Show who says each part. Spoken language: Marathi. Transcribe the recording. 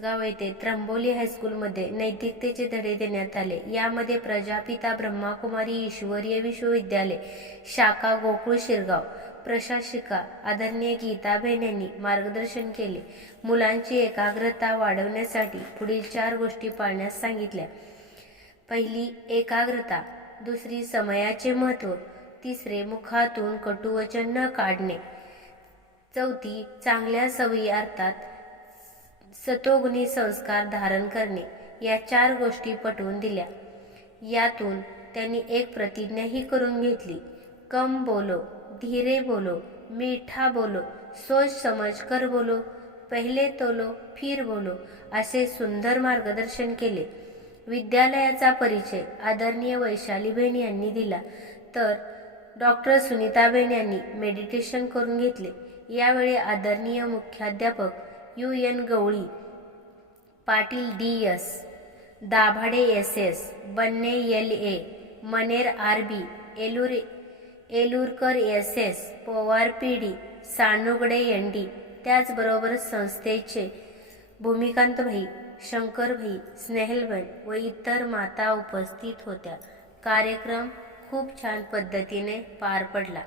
Speaker 1: उसगाव येथे त्र्यंबोली हायस्कूलमध्ये नैतिकतेचे धडे देण्यात आले. यामध्ये प्रजापिता ब्रह्माकुमारी ईश्वरीय विश्वविद्यालय शाखा गोकुळ शिरगाव प्रशासिका आदरणीय गीताबेन यांनी मार्गदर्शन केले. मुलांची एकाग्रता वाढवण्यासाठी पुढील चार गोष्टी पाळण्यास सांगितल्या. पहिली एकाग्रता. दुसरी समयाचे महत्त्व. तिसरे मुखातून कटुवचन न काढणे. चौथी चांगल्या सवयी अर्थात सतोगुणी संस्कार धारण करणे या चार गोष्टी पटवून दिल्या. यातून त्यांनी एक प्रतिज्ञाही करून घेतली. कम बोलो धीरे बोलो मीठा बोलो सोच समज कर बोलो पहिले तोलो फिर बोलो असे सुंदर मार्गदर्शन केले. विद्यालयाचा परिचय आदरणीय वैशालीबेन यांनी दिला. तर डॉक्टर सुनीताबेन यांनी मेडिटेशन करून घेतले. यावेळी आदरणीय मुख्याध्यापक U N Gawali. Patil D S. Dabhade S S. Banne L A. Maner R B. एलूर Elurkar S S. Pawar P D. Sanugade N D. त्याचबरोबर संस्थेचे भूमिकांतभाई शंकरभाई स्नेहलबेन व इतर माता उपस्थित होत्या. कार्यक्रम खूप छान पद्धतीने पार पडला.